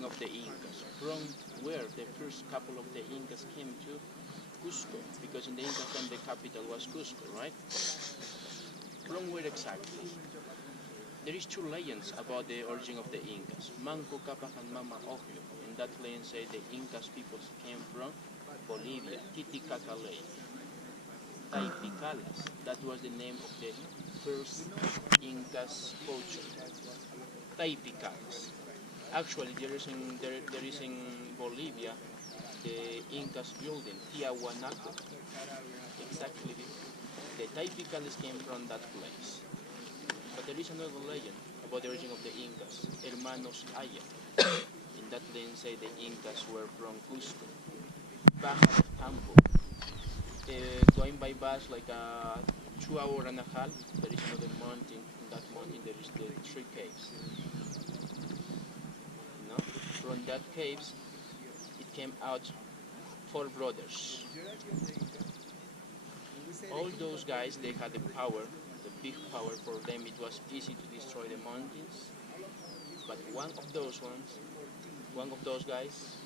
origin of the Incas, from where the first couple of the Incas came to Cusco, because in the Inca time the capital was Cusco, right? From where exactly? There is two legends about the origin of the Incas, Manco Cápac and Mama Ocllo. In that legend say the Incas peoples came from Bolivia, Titicaca Lake. Taipicalas, that was the name of the first Incas culture. Taipicalas. Actually, there is in Bolivia the Incas building, Tiahuanaco. Exactly, the Taipicales came from that place. But there is another legend about the origin of the Incas, Hermanos Aya. In that legend say the Incas were from Cusco, Baja of Campo. Going by bus like a 2 hour and a half, there is another mountain. In that mountain there is the 3 caves. No? From that caves, it came out 4 brothers. All those guys, they had the power, the big power. For them it was easy to destroy the mountains. But one of those guys,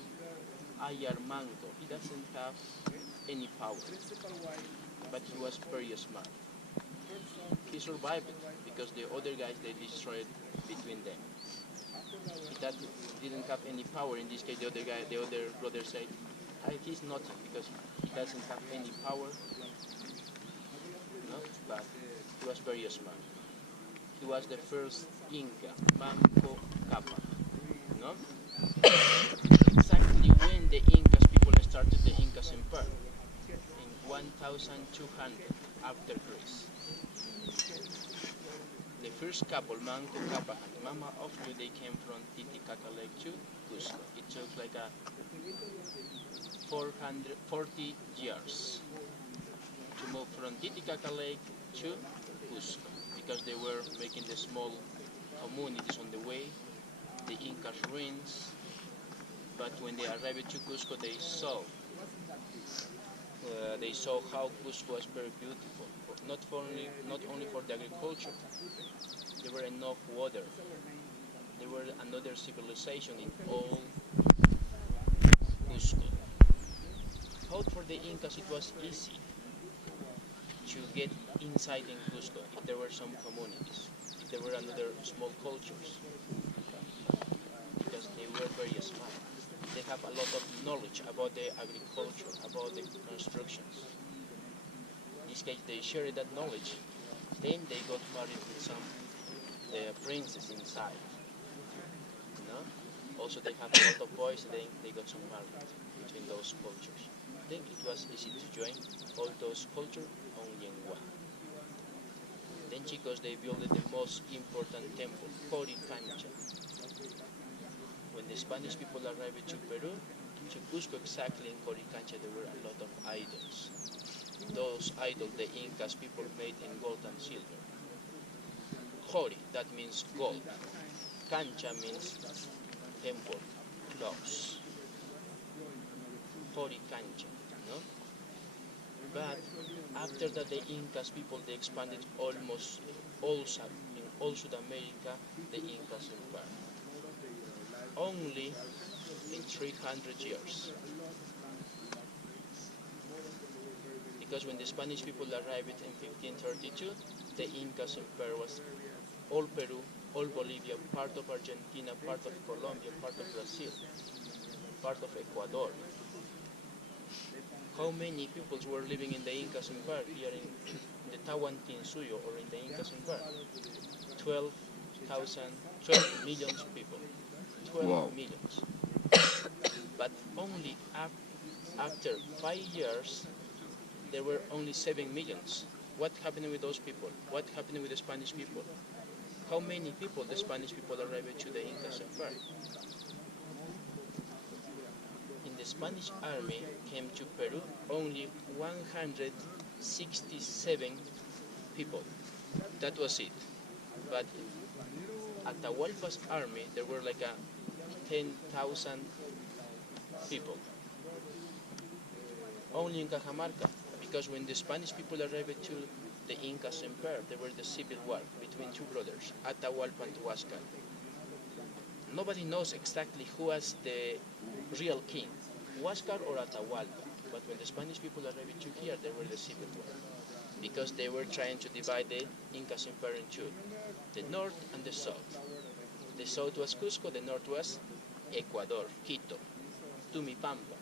Ayarmanto, he doesn't have any power, but he was very smart. He survived it because the other guys, they destroyed between them. He didn't have any power. In this case, the other brother said, he's nothing because he doesn't have any power. No, but he was very smart. He was the first Inca, Manco Cápac. No? Exactly when the Incas people started the Incas Empire, in 1200 after Greece. The first couple, Manco Cápac and Mama Ocllo, they came from Titicaca Lake to Cusco. It took like 440 years to move from Titicaca Lake to Cusco, because they were making the small communities on the way, the Incas ruins. But when they arrived to Cusco, they saw how Cusco was very beautiful, not only for the agriculture. There were enough water. There were another civilization in all Cusco. How for the Incas it was easy to get inside in Cusco if there were some communities, if there were another small cultures, because they were very smart. They have a lot of knowledge about the agriculture, about the constructions. In this case, they shared that knowledge. Then they got married with some princes inside. No? Also, they have a lot of boys. Then they got some married between those cultures. Then it was easy to join all those cultures on Yengua. Then, chicos, they built the most important temple, Coricancha. When the Spanish people arrived to Peru, to Cusco exactly in Coricancha, there were a lot of idols. Those idols the Incas people made in gold and silver. Cori, that means gold. Cancha means temple, close. Coricancha, no? But after that, the Incas people, they expanded almost all South America, the Incas Empire. Only in 300 years. Because when the Spanish people arrived in 1532, the Incas Empire was all Peru, all Bolivia, part of Argentina, part of Colombia, part of Brazil, part of Ecuador. How many peoples were living in the Incas Empire here in the Tahuantinsuyo or in the Incas Empire? 12 million people. 12 millions. But only after 5 years, there were only 7 millions. What happened with those people? What happened with the Spanish people? How many people the Spanish people arrived to the Incas Empire? In the Spanish army came to Peru only 167 people. That was it. But Atahualpa's army, there were like 10,000 people. Only in Cajamarca, because when the Spanish people arrived to the Incas Empire, there was the civil war between two brothers, Atahualpa and Huáscar. nobody knows exactly who was the real king, Huáscar or Atahualpa. But when the Spanish people arrived to here, they were the civil war, because they were trying to divide the Incas Empire in two, the north and the south. The south was Cusco, the north was Ecuador, Quito, Tumipampa.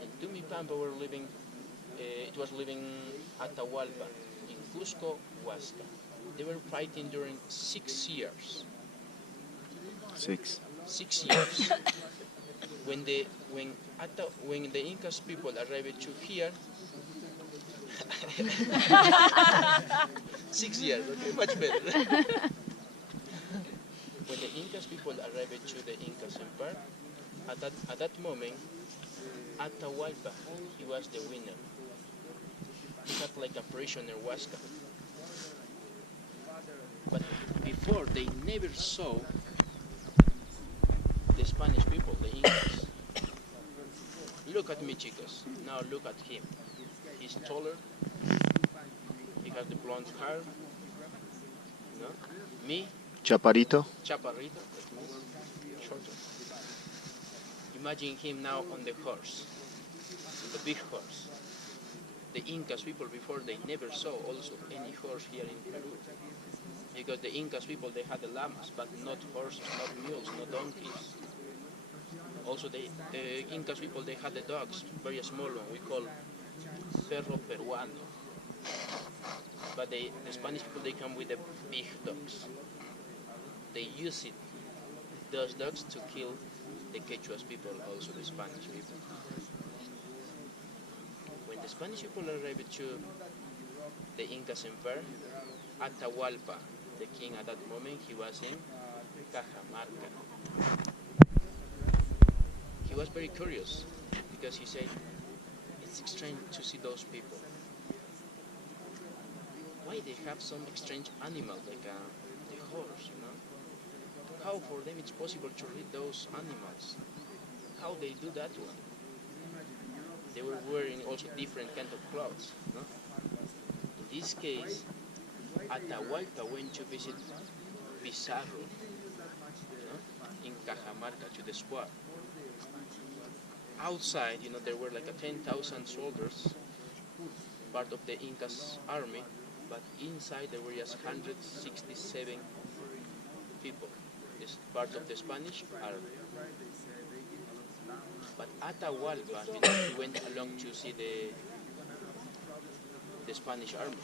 In Tumipampa were living, it was living Atahualpa. In Cusco, Huasca. They were fighting during 6 years. 6. 6 years. when the Incas people arrived to here, 6 years, okay, much better. When the Incas people arrived to the Incas Empire, at that moment, Atahualpa, he was the winner. He had like a prisoner Huasca. But before, they never saw the Spanish people, the Incas. Look at me, chicos. Now look at him. He's taller. He has the blonde hair. No? Me, Chaparito. chaparrito, like me, shorter. Imagine him now on the horse, on the big horse. The Incas people before, they never saw also any horse here in Peru. Because the Incas people, they had the llamas, but not horses, not mules, not donkeys. Also the Incas people, they had the dogs, very small one, we call perro peruano. But the Spanish people, they come with the big dogs. They use those dogs to kill the Quechuas people, also the Spanish people. When the Spanish people arrived to the Incas Empire, Atahualpa, the king at that moment, he was in Cajamarca. He was very curious because he said, it's strange to see those people. Why they have some strange animals like the horse, you know? How for them it's possible to read those animals? How they do that one? They were wearing also different kind of clothes, no? In this case, Atahualpa went to visit Pizarro, in Cajamarca, to the square. Outside, there were like 10,000 soldiers, part of the Incas army, but inside there were just 167 people, this part of the Spanish army. But Atahualpa, he went along to see the Spanish army.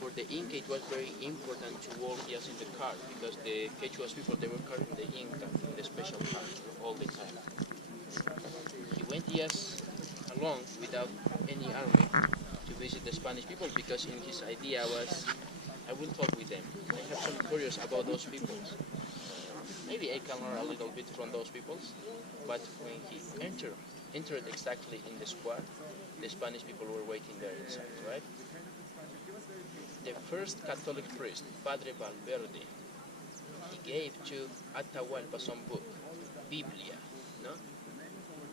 For the Inca, it was very important to walk just in the car, because the Quechuas people, they were carrying the Inca in the special car all the time. He went just along without any army to visit the Spanish people, because in his idea was, I will talk with them. I have some curious about those peoples. Maybe I can learn a little bit from those peoples. But when he entered exactly in the square, the Spanish people were waiting there inside, right? The first Catholic priest, Padre Valverde, he gave to Atahualpa some book, Biblia, no?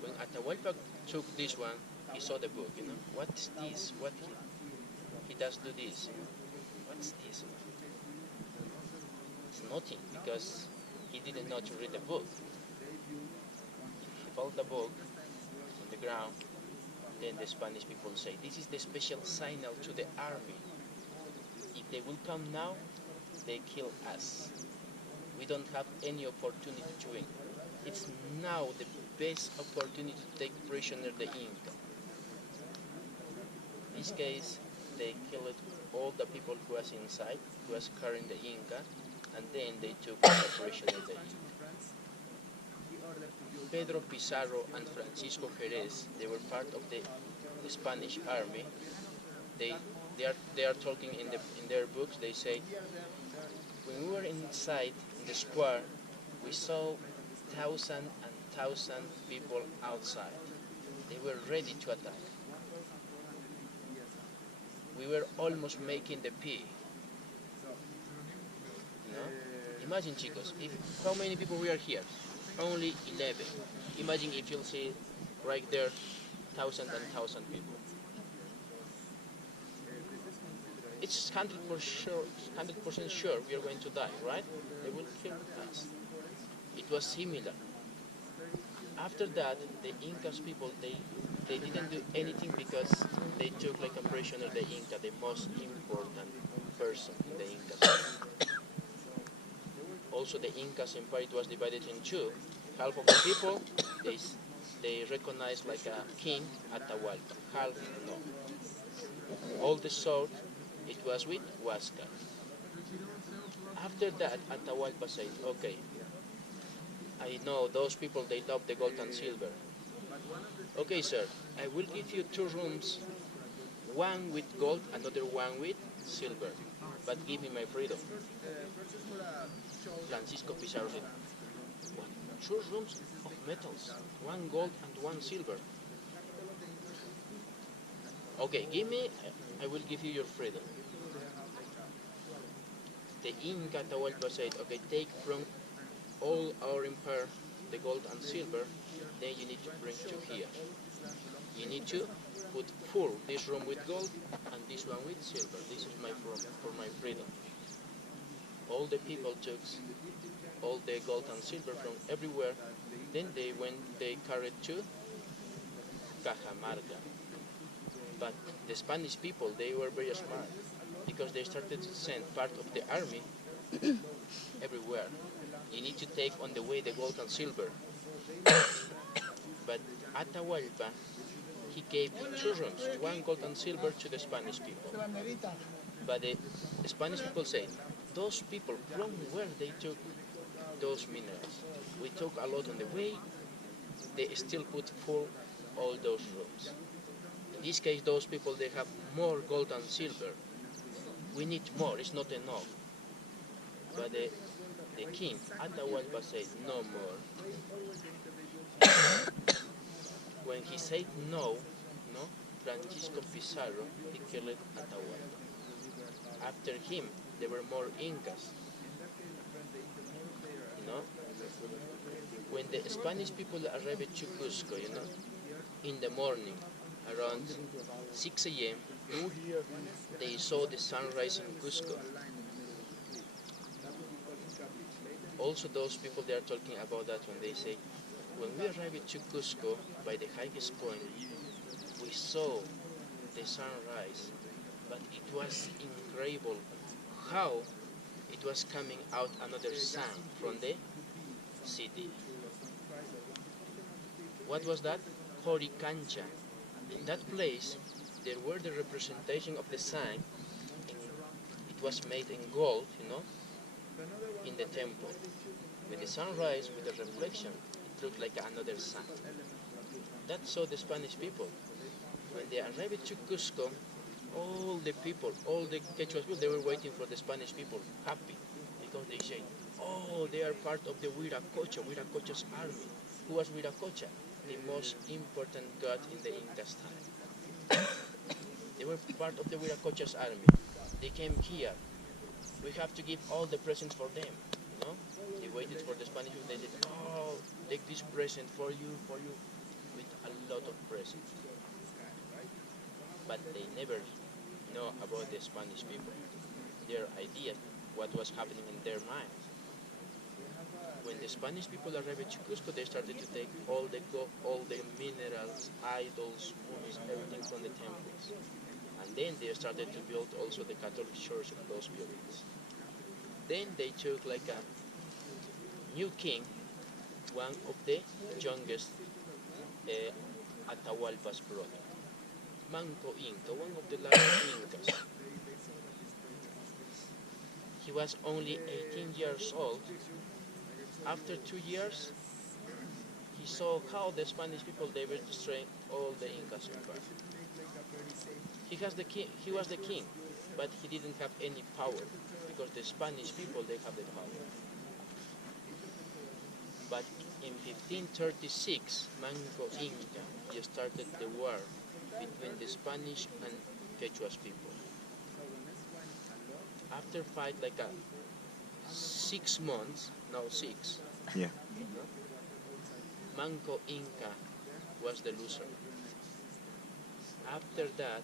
When Atahualpa took this one, he saw the book, what is this? What he does do this? What's this? It's nothing, because he didn't know to read the book. He found the book on the ground. Then the Spanish people say, this is the special signal to the army. If they will come now, they kill us. We don't have any opportunity to win. It's now the best opportunity to take prisoner the Inca. In this case, they killed all the people who was inside, who was carrying the Inca, and then they took the prisoner the Inca. Pedro Pizarro and Francisco Jerez, they were part of the Spanish army. They are talking in their books. They say, when we were inside in the square, we saw thousands and thousands people outside. They were ready to attack. We were almost making the pee. Imagine, chicos, how many people we are here? Only 11. Imagine if you'll see right there, thousands and thousands people. it's 100% sure we are going to die, right? They will kill us. It was similar. After that, the Incas people, they didn't do anything because they took like a prisoner the Inca, the most important person in the Incas. Also, the Incas empire it was divided in two. Half of the people they they recognized like a king Atahualpa. Half no. All the south it was with Huasca. After that, Atahualpa said, "Okay, I know those people they love the gold and silver. Okay, sir, I will give you two rooms, one with gold, another one with silver, but give me my freedom." Francisco Pizarro said, "What? Two rooms of metals, one gold and one silver. Okay, give me, I will give you your freedom." The Inca Atahualpa said, "Okay, take from all our empire the gold and silver, then you need to bring to here. You need to put full this room with gold and this one with silver. This is my for my freedom." All the people took all the gold and silver from everywhere. Then they carried to Cajamarca. But the Spanish people they were very smart because they started to send part of the army everywhere. You need to take on the way the gold and silver. But Atahualpa he gave two rooms, one gold and silver to the Spanish people. But the Spanish people say, those people from where they took those minerals, we took a lot on the way, they still put full all those rooms. In this case, those people, they have more gold and silver. We need more, it's not enough. But the king, Atahualpa said, no more. When he said no, Francisco Pizarro, he killed Atahualpa. After him, there were more Incas. When the Spanish people arrived to Cusco, in the morning, around 6 a.m., they saw the sunrise in Cusco. Also, those people, they are talking about that when they say, when we arrived to Cusco, by the highest point, we saw the sunrise, but it was incredible how it was coming out another sun from the city. What was that? Horicancha. In that place, there were the representation of the sun, and it was made in gold, in the temple. With the sunrise, with the reflection, it looked like another sun. That saw the Spanish people. When they arrived to Cusco, all the people, all the Quechua people, they were waiting for the Spanish people, happy, because they said, oh, they are part of the Huiracocha's army. Who was Huiracocha? The most important god in the Incas time. They were part of the Huiracocha's army. They came here. We have to give all the presents for them. They waited for the Spanish people. They said, oh, take this present for you, with a lot of presents. But they never know about the Spanish people, their idea, what was happening in their minds. When the Spanish people arrived to Cusco, they started to take all the minerals, idols, mummies, everything from the temples. And then they started to build also the Catholic Church of those buildings. Then they took like a new king, one of the youngest Atahualpa's brother, Manco Inca, one of the last Incas. He was only 18 years old. After 2 years, he saw how the Spanish people they were destroying all the Incas empire. He was the king, but he didn't have any power because the Spanish people they have the power. But in 1536, Manco Inca he started the war between the Spanish and Quechua's people. After fight like 6 months, now 6. Yeah. Manco Inca was the loser. After that,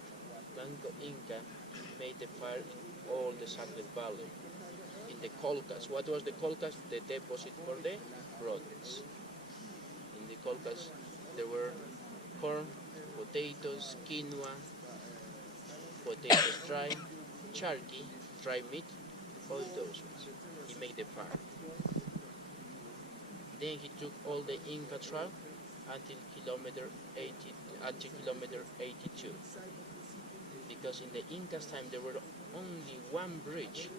Manco Inca made the fire in all the Sacred Valley. In the Colcas. What was the Colcas? The deposit for the products. In the Colcas there were corn, potatoes, quinoa, potatoes dry, charqui, dry meat, all those ones. He made the fire. Then he took all the Inca trail until kilometer 82. Because in the Incas time there were only one bridge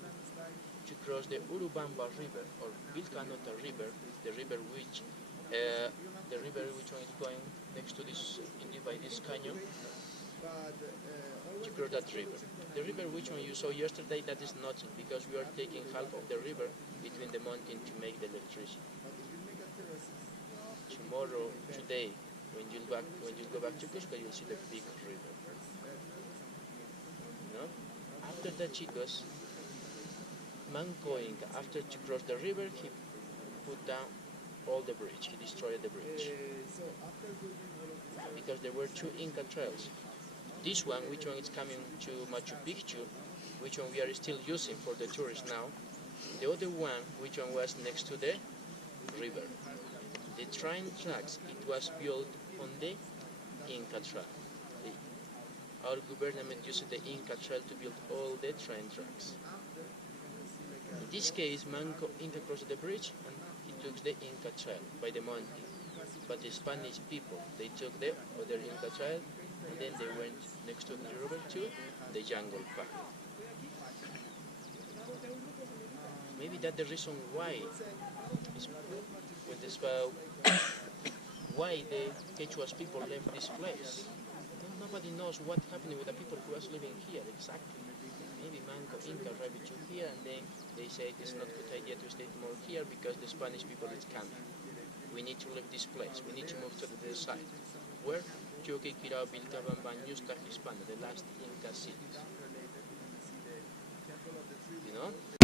to cross the Urubamba River or Vilcanota River, the river which one is going next to this by this canyon, to cross that river. The river which one you saw yesterday, that is nothing because we are taking half of the river between the mountain to make the electricity. Today, when you go back to Cusco, you'll see the big river. No? After that, chicos, Manco Inca, after to cross the river, he put down all the bridge. He destroyed the bridge because there were two Inca trails. This one, which one is coming to Machu Picchu, which one we are still using for the tourists now. The other one, which one was next to the river. The train tracks, it was built on the Inca trail. Our government used the Inca trail to build all the train tracks. In this case, Manco Inca crossed the bridge and he took the Inca trail by the mountain. But the Spanish people, they took the other Inca trail and then they went next to the river to the jungle park. Maybe that's the reason why why the Quechuas people left this place. Nobody knows what happened with the people who was living here exactly. Maybe Manco Inca arrived to here and then they said it's not a good idea to stay more here because the Spanish people is coming. We need to leave this place. We need to move to the other side. Where? Choquequirao, Vilcabamba, Ñusta, Hispana, the last Inca cities. You know?